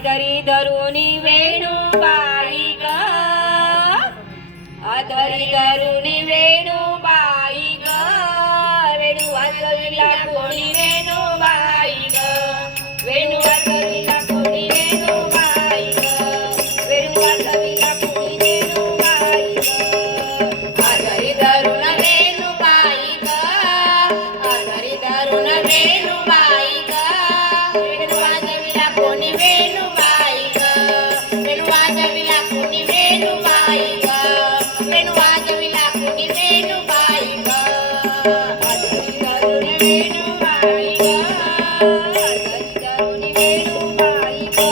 आदरी धरुनी वेणूबाई ग, आदरी धरुनी वेणूबाई ग, वेणू वाजविला कोणी वेणूबाई ग, वेणू वाजविला कोणी वेणूबाई ग, वेणू वाजविला कोणी वेणूबाई ग, आदरी धरुन वेणूबाई ग, आदरी धरुन वेणूबाई ग, वेणू वाजविला कोणी वेणूबाई ग, वेणू वाजविला कोणी वेणूबाई ग, वेणू वाजविला कोणी वेणूबाई ग, आदरी धरुन वेणूबाई ग, आदरी धरुन वेणूबाई ग,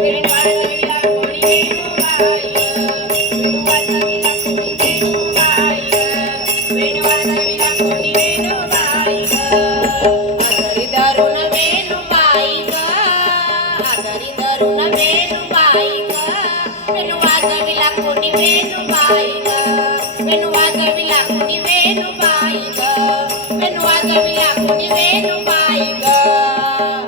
वेणू वाजविला कोणी वेणूबाई ग, वेणू वाजविला कोणी वेणूबाई ग, वेणू वाजविला कोणी वेणूबाई ग, आदरी धरुन वेणूबाई ग, आदरी धरुन वेणूबाई ग, वेणू वाजविला कोणी वेणूबाई ग, वेणू वाजविला कोणी वेणूबाई ग, वेणू वाजविला कोणी वेणूबाई ग,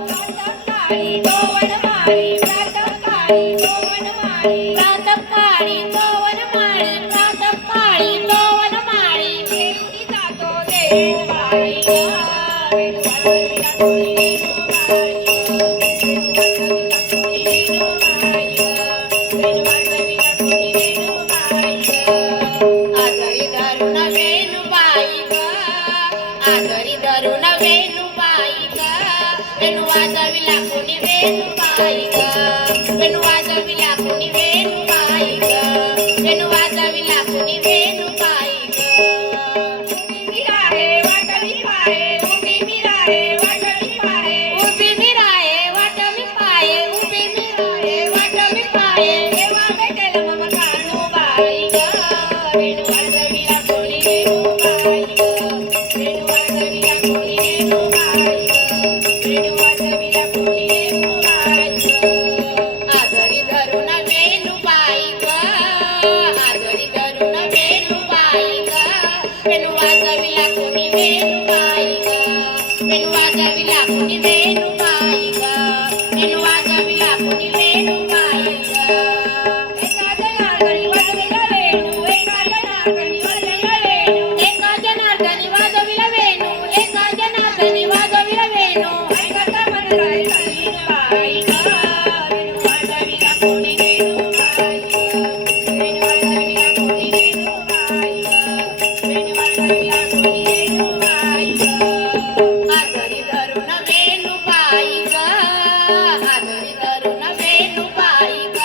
प्रातःकाळी गवळमाळी, प्रातःकाळी गवळमाळी, प्रातःकाळी गवळमाळी, प्रातःकाळी गवळमाळी, वेणूनी जातो वेणूबाई ग, वेणू वाजविला कोणी वेणूबाई ग, वेणू वाजविला कोणी वेणूबाई ग, आदरी धरुन वेणूबाई ग, आदरी धरुन वेणूबाई ग, वेणू वाजविला कोणी वेणूबाई ग, वेणू वाजविला कोणी वेणूबाई ग, वेणू वाजविला कोणी वेणूबाई ग, उभी मिराळे वाटवी पाये, उभी मिराळे वाटवी पाये, उभी मिराळे वाटवी पाये, उभी मिराळे वाटवी पाये, देवा भेटेल मम कान्हूबाई ग, वेणू वाजविला कोणी वेणूबाई ग, वेणू वाजविला कोणी वेणूबाई ग, वेणू वाजविला कोणी वेणूबाई ग, आदरी धरुन वेणूबाई ग, आदरी धरुन वेणूबाई ग, वेणू वाजविला कोणी वेणूबाई ग, वेणू वाजविला कोणी वेणूबाई ग, वेणू वाजविला कोणी वेणूबाई ग, एका जनार्दनी वाजविला वेणू, एका जनार्दनी वाजविला वेणू, एका जनार्दनी वाजविला वेणू, एका जनार्दनी वाजविला वेणू, ऐकता मन राय सलीनबाई ग, वेणू वाजविला कोणी वेणूबाई ग, वेणू वाजविला कोणी वेणूबाई ग, वेणू वाजविला कोणी वेणूबाई ग, आदरी धरुन वेणूबाई ग, आदरी धरुन वेणूबाई ग,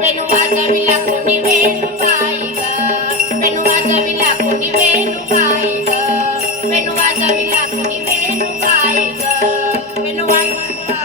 वेणू वाजविला कोणी वेणूबाई ग, वेणू वाजविला कोणी वेणूबाई ग, वेणू वाजविला कोणी वेणूबाई ग, वेणू वाजविला